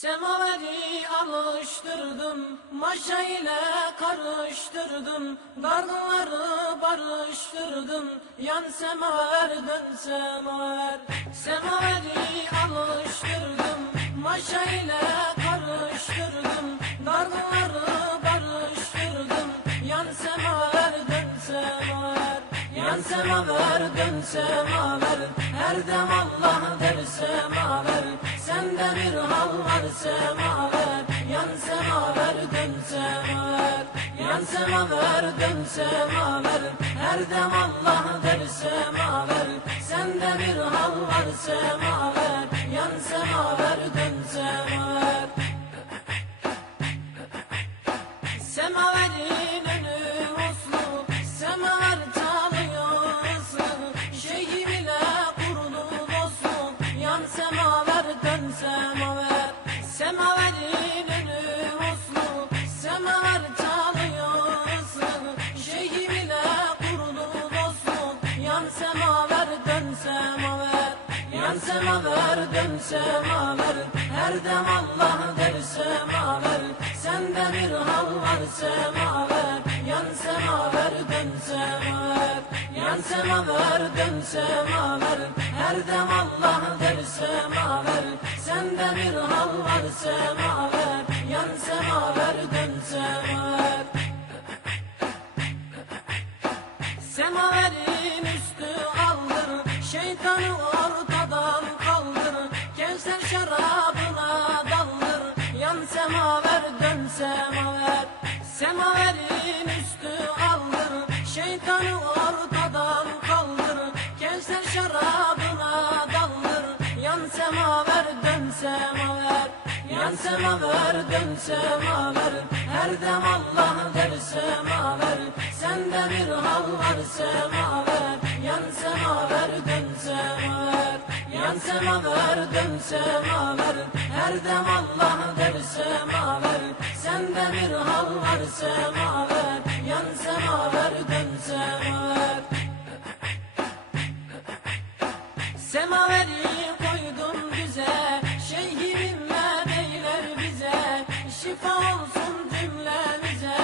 Semaveri alıştırdım, maşa ile karıştırdım, dargınları barıştırdım, yan semaver dön semaver. Semaveri alıştırdım, maşa ile karıştırdım, dargınları barıştırdım, yan semaver dön semaver. Yan semaver dön semaver, her dem Allah der semaver. Sende bir hal var semaver, yan semaver dön semaver. Yan semaver dön semaver, her dem Allah der semaver. Sende bir hal var semaver, yan semaver dön semaver. Semaverin önü uslu, semaver çalıyor ıslık. Şeyhi bile kurdu dostluk, yan semaver dön semaver. Semaverin önü uslu, semaver çalıyor ıslık. Şeyhi bile kurdu dostluk, yan semaver dön semaver. Yan semaver dön semaver, her dem Allah der semaver. Sende bir hal var semaver, yan semaver dön semaver. Yan semaver dön semaver, her dem Allah der semaver. Sende bir hal var semaver, yan semaver dön semaver. Semaverin üstü aldır, şeytanı ortadan kaldır. Kevser şarabına daldır, yan semaver dön semaver. Semaverin üstü aldır, şeytanı ortadan kaldır. Kevser şarabına daldır, yan semaver dön semaver. Yan semaver dön semaver, her dem Allah der semaver. Sende bir hal var semaver, yan semaver dön semaver. Yan semaver dön semaver, her dem Allah der semaver. Sende bir hal var semaver, yan semaver dön semaver. Semaveri koydum bize, şeyhimle beyler bize. Şifa olsun cümlemize,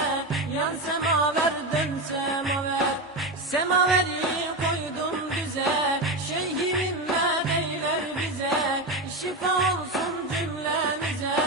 yan semaver dön semaver. Semaveri koydum bize, şeyhimle beyler bize. Şifa olsun cümlemize,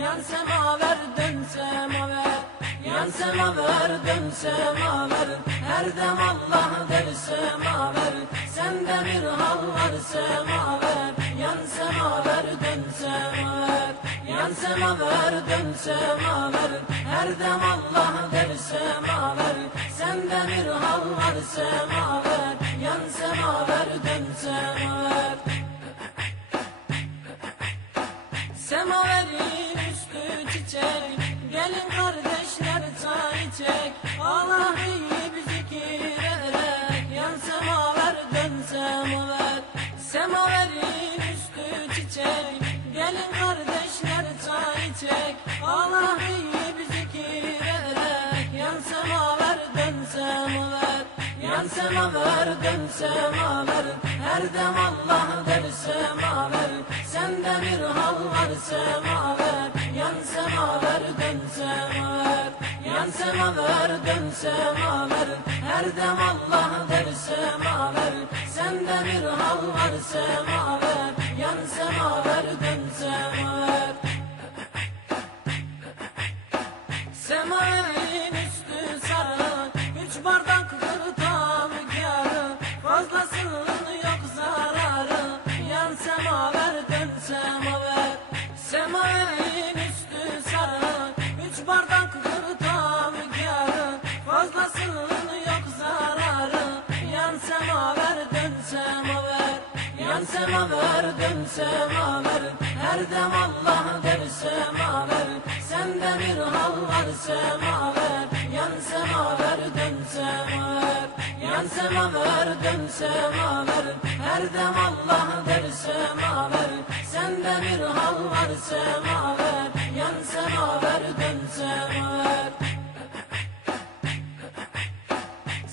yan semaver dön semaver. Yan semaver dön semaver, her dem Allah der semaver. Sende bir hal var semaver, yan semaver dön semaver. Yan semaver dön semaver, her dem Allah der semaver. Sende bir hal var semaver, yan semaver dön semaver. Semaverin üstü çiçek, gelin kardeşler çay içek. Allah iyi bir zikir ederek, yan semaver dön semaver. Semaverin üstü çiçek, gelin kardeşler çay içek. Allah iyi bir zikir ederek, yan semaver dön semaver. Yan semaver dön semaver, her dem Allah der semaver. Sende bir hal var semaver, yan semaver dön semaver. Yan semaver dön semaver, her dem Allah der semaver. Sende bir hal var semaver, yan semaver dön semaver. Semaverin üstü sarı, 3 bardak kırtam kârı. Fazlasının yok zararı, yan semaver dön semaver. Semaverin üstü sarı, 3 bardak kırtam kârı. Fazlasının yok zararı, yan semaver dön semaver. Yan semaver dön semaver, her dem Allah der semaver. Sende bir hal var semaver, yan semaver dön semaver. Yan semaver dön semaver, her dem Allah der semaver. Sende bir hal var semaver, yan semaver dön semaver.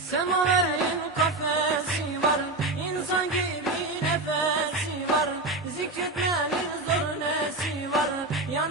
Semaverin kafesi var, insan gibi nefesi var. Zikretmenin zor nesi var, yan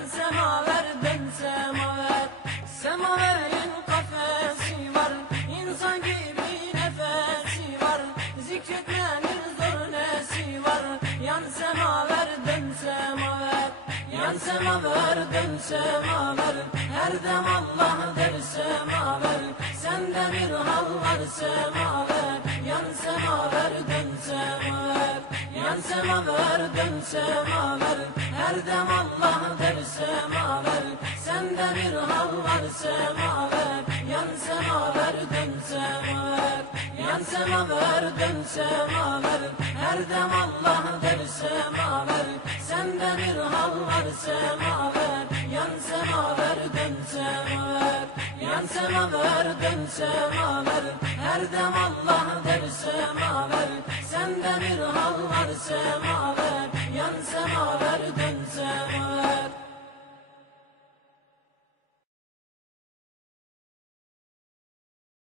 yan semaver dön semaver, her dem Allah'dır semaver, sende bir hal var semaver, yan semaver dön semaver, yan semaver dön semaver, her dem Allah'dır semaver, sende bir hal var semaver, yan semaver dön semaver, yan semaver dön semaver, her dem Allah'dır semaver, sende bir hal var semaver, yan semaver dön semaver, yan semaver dön semaver, her dem Allah'dır semaver, sende bir hal var semaver, yan semaver dön semaver.